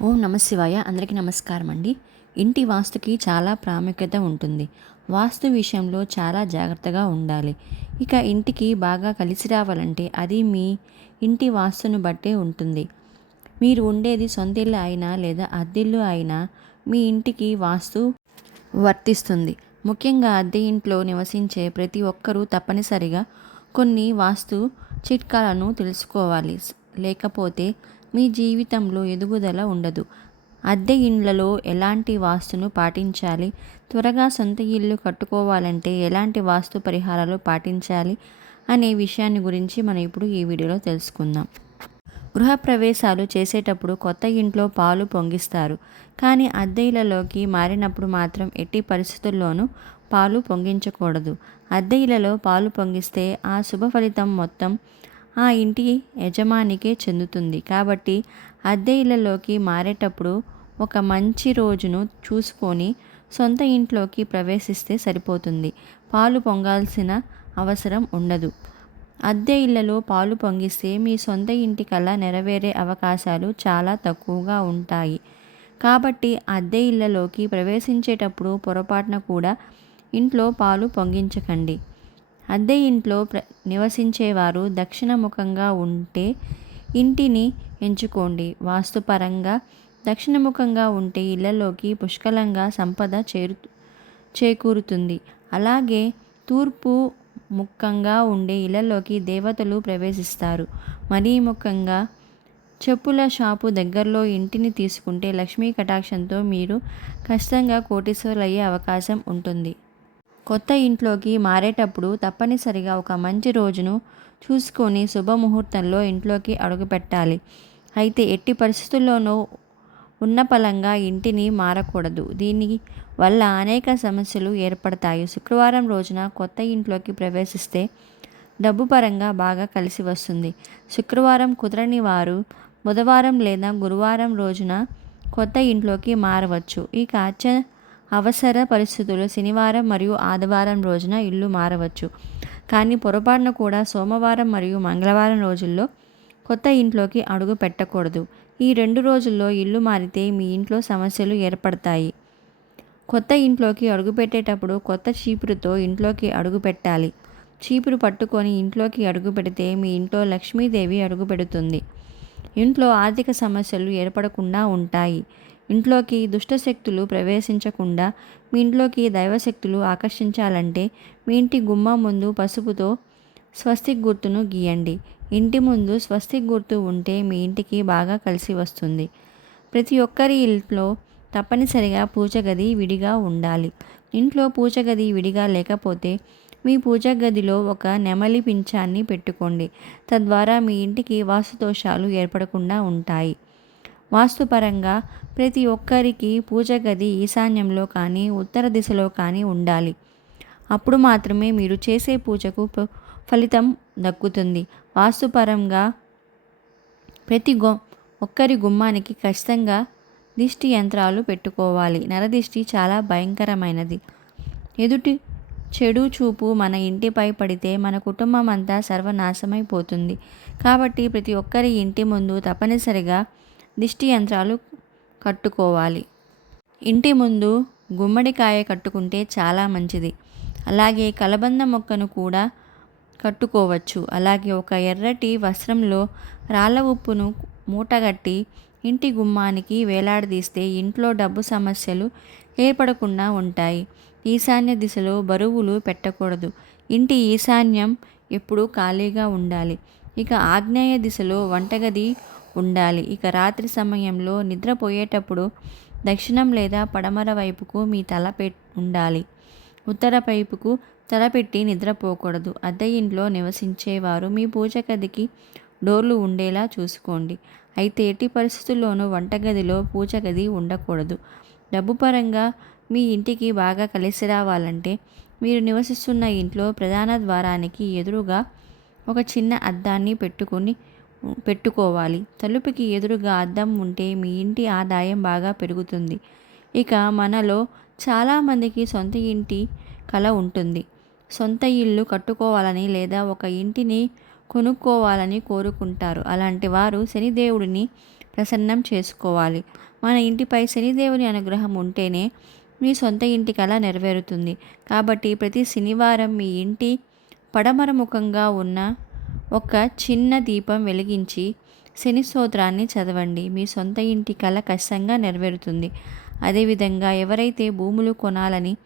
ఓం నమశివాయ అందరికీ నమస్కారం అండి ఇంటి వాస్తుకి చాలా ప్రాముఖ్యత ఉంటుంది. వాస్తు విషయంలో చాలా జాగ్రత్తగా ఉండాలి. ఇక ఇంటికి బాగా కలిసి రావాలంటే అది మీ ఇంటి వాస్తును బట్టే ఉంటుంది. మీరు ఉండేది సొంత ఇల్లు అయినా లేదా అద్దెల్లు అయినా మీ ఇంటికి వాస్తు వర్తిస్తుంది. ముఖ్యంగా అద్దె ఇంట్లో నివసించే ప్రతి ఒక్కరూ తప్పనిసరిగా కొన్ని వాస్తు చిట్కాలను తెలుసుకోవాలి. లేకపోతే మీ జీవితంలో ఎదుగుదల ఉండదు. అద్దె ఇండ్లలో ఎలాంటి వాస్తును పాటించాలి? త్వరగా సొంత ఇల్లు కట్టుకోవాలంటే ఎలాంటి వాస్తు పరిహారాలు పాటించాలి? అనే విషయాన్ని గురించి మనం ఇప్పుడు ఈ వీడియోలో తెలుసుకుందాం. గృహప్రవేశాలు చేసేటప్పుడు కొత్త ఇంట్లో పాలు పొంగిస్తారు. కానీ అద్దె ఇళ్ళలోకి మారినప్పుడు మాత్రం ఎట్టి పరిస్థితుల్లోనూ పాలు పొంగించకూడదు. అద్దె ఇళ్ళలో పాలు పొంగిస్తే ఆ శుభ ఫలితం మొత్తం ఆ ఇంటి యజమానికే చెందుతుంది. కాబట్టి అద్దె ఇళ్ళలోకి మారేటప్పుడు ఒక మంచి రోజును చూసుకొని సొంత ఇంట్లోకి ప్రవేశిస్తే సరిపోతుంది. పాలు పొంగాల్సిన అవసరం ఉండదు. అద్దె ఇళ్ళలో పాలు పొంగిస్తే మీ సొంత ఇంటి కల్లా నెరవేరే అవకాశాలు చాలా తక్కువగా ఉంటాయి. కాబట్టి అద్దె ఇళ్ళలోకి ప్రవేశించేటప్పుడు పొరపాటున కూడా ఇంట్లో పాలు పొంగించకండి. అద్దె ఇంట్లో ప్ర నివసించేవారు దక్షిణముఖంగా ఉంటే ఇంటిని ఎంచుకోండి. వాస్తుపరంగా దక్షిణముఖంగా ఉంటే ఇళ్ళలోకి పుష్కలంగా సంపద చేరు చేకూరుతుంది. అలాగే తూర్పు ముఖంగా ఉండే ఇళ్ళలోకి దేవతలు ప్రవేశిస్తారు. మరీ ముఖంగా చెప్పుల షాపు దగ్గరలో ఇంటిని తీసుకుంటే లక్ష్మీ కటాక్షంతో మీరు ఖచ్చితంగా కోటీశ్వరులు అయ్యే అవకాశం ఉంటుంది. కొత్త ఇంట్లోకి మారేటప్పుడు తప్పనిసరిగా ఒక మంచి రోజును చూసుకొని శుభముహూర్తంలో ఇంట్లోకి అడుగుపెట్టాలి. అయితే ఎట్టి పరిస్థితుల్లోనూ ఉన్న పలంగా ఇంటిని మారకూడదు. దీని వల్ల అనేక సమస్యలు ఏర్పడతాయి. శుక్రవారం రోజున కొత్త ఇంట్లోకి ప్రవేశిస్తే డబ్బు పరంగా బాగా కలిసి వస్తుంది. శుక్రవారం కుదరని వారు బుధవారం లేదా గురువారం రోజున కొత్త ఇంట్లోకి మారవచ్చు. ఇక అత్య అవసర పరిస్థితులు శనివారం మరియు ఆదివారం రోజున ఇల్లు మారవచ్చు. కానీ పొరపాటున కూడా సోమవారం మరియు మంగళవారం రోజుల్లో కొత్త ఇంట్లోకి అడుగు పెట్టకూడదు. ఈ రెండు రోజుల్లో ఇల్లు మారితే మీ ఇంట్లో సమస్యలు ఏర్పడతాయి. కొత్త ఇంట్లోకి అడుగు పెట్టేటప్పుడు కొత్త చీపురుతో ఇంట్లోకి అడుగు పెట్టాలి. చీపురు పట్టుకొని ఇంట్లోకి అడుగు పెడితే మీ ఇంట్లో లక్ష్మీదేవి అడుగు పెడుతుంది. ఇంట్లో ఆర్థిక సమస్యలు ఏర్పడకుండా ఉంటాయి. ఇంట్లోకి దుష్టశక్తులు ప్రవేశించకుండా మీ ఇంట్లోకి దైవశక్తులు ఆకర్షించాలంటే మీ ఇంటి గుమ్మ ముందు పసుపుతో స్వస్తిక్ గుర్తును గీయండి. ఇంటి ముందు స్వస్తిక్ గుర్తు ఉంటే మీ ఇంటికి బాగా కలిసి వస్తుంది. ప్రతి ఒక్కరి ఇంట్లో తప్పనిసరిగా పూజ గది విడిగా ఉండాలి. ఇంట్లో పూజ గది విడిగా లేకపోతే మీ పూజ గదిలో ఒక నెమలి పింఛాన్ని పెట్టుకోండి. తద్వారా మీ ఇంటికి వాసుదోషాలు ఏర్పడకుండా ఉంటాయి. వాస్తుపరంగా ప్రతి ఒక్కరికి పూజ గది ఈశాన్యంలో కానీ ఉత్తర దిశలో కానీ ఉండాలి. అప్పుడు మాత్రమే మీరు చేసే పూజకు ఫలితం దక్కుతుంది. వాస్తుపరంగా ప్రతి గు ఒక్కరి గుమ్మానికి ఖచ్చితంగా దిష్టి యంత్రాలు పెట్టుకోవాలి. నరదిష్టి చాలా భయంకరమైనది. ఎదుటి చెడు చూపు మన ఇంటిపై పడితే మన కుటుంబం అంతా సర్వనాశమైపోతుంది. కాబట్టి ప్రతి ఒక్కరి ఇంటి ముందు తప్పనిసరిగా దిష్టి యంత్రాలు కట్టుకోవాలి. ఇంటి ముందు గుమ్మడికాయ కట్టుకుంటే చాలా మంచిది. అలాగే కలబంద మొక్కను కూడా కట్టుకోవచ్చు. అలాగే ఒక ఎర్రటి వస్త్రంలో రాళ్ళ ఉప్పును మూటగట్టి ఇంటి గుమ్మానికి వేలాడదీస్తే ఇంట్లో డబ్బు సమస్యలు ఏర్పడకుండా ఉంటాయి. ఈశాన్య దిశలో బరువులు పెట్టకూడదు. ఇంటి ఈశాన్యం ఎప్పుడూ ఖాళీగా ఉండాలి. ఇక ఆగ్నేయ దిశలో వంటగది ఉండాలి. ఇక రాత్రి సమయంలో నిద్రపోయేటప్పుడు దక్షిణం లేదా పడమర వైపుకు మీ తల పె ఉండాలి. ఉత్తర వైపుకు తలపెట్టి నిద్రపోకూడదు. అద్దె ఇంట్లో నివసించేవారు మీ పూజ గదికి డోర్లు ఉండేలా చూసుకోండి. అయితే ఎట్టి పరిస్థితుల్లోనూ వంటగదిలో పూజ గది ఉండకూడదు. డబ్బు పరంగా మీ ఇంటికి బాగా కలిసి రావాలంటే మీరు నివసిస్తున్న ఇంట్లో ప్రధాన ద్వారానికి ఎదురుగా ఒక చిన్న అద్దాన్ని పెట్టుకొని పెట్టుకోవాలి. తలుపుకి ఎదురుగా అద్దం ఉంటే మీ ఇంటి ఆదాయం బాగా పెరుగుతుంది. ఇక మనలో చాలామందికి సొంత ఇంటి కళ ఉంటుంది. సొంత ఇల్లు కట్టుకోవాలని లేదా ఒక ఇంటిని కొనుక్కోవాలని కోరుకుంటారు. అలాంటి వారు శనిదేవుడిని ప్రసన్నం చేసుకోవాలి. మన ఇంటిపై శనిదేవుని అనుగ్రహం ఉంటేనే మీ సొంత ఇంటి కళ నెరవేరుతుంది. కాబట్టి ప్రతి శనివారం మీ ఇంటి పడమర ముఖంగా ఉన్న ఒక చిన్న దీపం వెలిగించి శని స్తోత్రాన్ని చదవండి. మీ సొంత ఇంటి కళ ఖచ్చితంగా నెరవేరుతుంది. అదేవిధంగా ఎవరైతే భూములు కొనాలని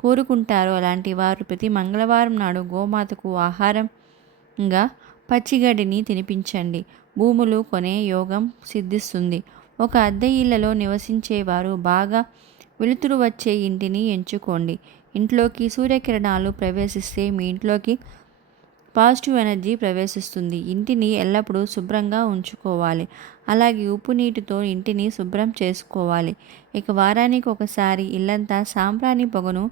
కోరుకుంటారో అలాంటి వారు ప్రతి మంగళవారం నాడు గోమాతకు ఆహారంగా పచ్చిగడ్డిని తినిపించండి. భూములు కొనే యోగం సిద్ధిస్తుంది. ఒక అద్దె ఇళ్ళలో నివసించేవారు బాగా వెలుతురు వచ్చే ఇంటిని ఎంచుకోండి. ఇంట్లోకి సూర్యకిరణాలు ప్రవేశిస్తే మీ ఇంట్లోకి పాజిటివ్ ఎనర్జీ ప్రవేశిస్తుంది. ఇంటిని ఎల్లప్పుడూ శుభ్రంగా ఉంచుకోవాలి. అలాగే ఉప్పు నీటితో ఇంటిని శుభ్రం చేసుకోవాలి. ఇక వారానికి ఒకసారి ఇల్లంతా సాంప్రాణి పొగను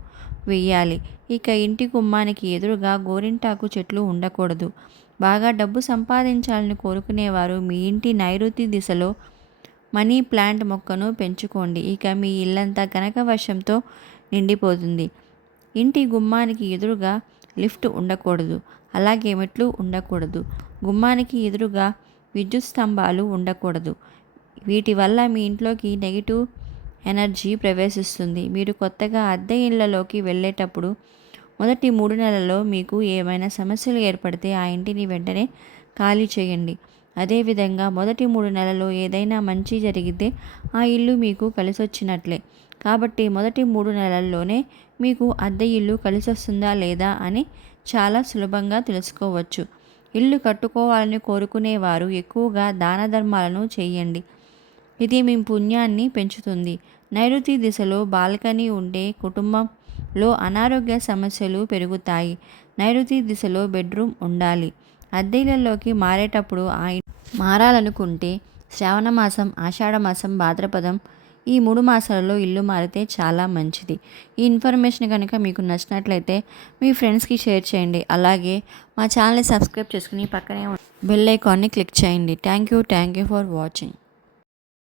వెయ్యాలి ఇక ఇంటి గుమ్మానికి ఎదురుగా గోరింటాకు చెట్లు ఉండకూడదు. బాగా డబ్బు సంపాదించాలని కోరుకునేవారు మీ ఇంటి నైరుతి దిశలో మనీ ప్లాంట్ మొక్కను పెంచుకోండి. ఇక మీ ఇల్లంతా కనక వర్షంతో నిండిపోతుంది. ఇంటి గుమ్మానికి ఎదురుగా లిఫ్ట్ ఉండకూడదు. అలాగే మెట్లు ఉండకూడదు. గుమ్మానికి ఎదురుగా విద్యుత్ స్తంభాలు ఉండకూడదు. వీటి వల్ల మీ ఇంట్లోకి నెగిటివ్ ఎనర్జీ ప్రవేశిస్తుంది. మీరు కొత్తగా అద్దె ఇళ్ళలోకి వెళ్ళేటప్పుడు మొదటి మూడు నెలల్లో మీకు ఏమైనా సమస్యలు ఏర్పడితే ఆ ఇంటిని వెంటనే ఖాళీ చేయండి. అదేవిధంగా మొదటి మూడు నెలలు ఏదైనా మంచి జరిగితే ఆ ఇల్లు మీకు కలిసొచ్చినట్లే. కాబట్టి మొదటి మూడు నెలల్లోనే మీకు అద్దె ఇల్లు కలిసొస్తుందా లేదా అని చాలా సులభంగా తెలుసుకోవచ్చు. ఇల్లు కట్టుకోవాలని కోరుకునేవారు ఎక్కువగా దాన ధర్మాలను చేయండి. ఇది మీ పుణ్యాన్ని పెంచుతుంది. నైరుతి దిశలో బాల్కనీ ఉంటే కుటుంబంలో అనారోగ్య సమస్యలు పెరుగుతాయి. నైరుతి దిశలో బెడ్రూమ్ ఉండాలి. అద్దెలలోకి మారేటప్పుడు ఆ మారాలనుకుంటే శ్రావణ మాసం ఆషాఢ మాసం భాద్రపదం ఈ మూడు మాసాలలో ఇల్లు మారితే చాలా మంచిది. ఈ ఇన్ఫర్మేషన్ కనుక మీకు నచ్చినట్లయితే మీ ఫ్రెండ్స్కి షేర్ చేయండి. అలాగే మా ఛానల్ని సబ్స్క్రైబ్ చేసుకుని పక్కనే బెల్ ఐకాన్ని క్లిక్ చేయండి. Thank you thank you for watching.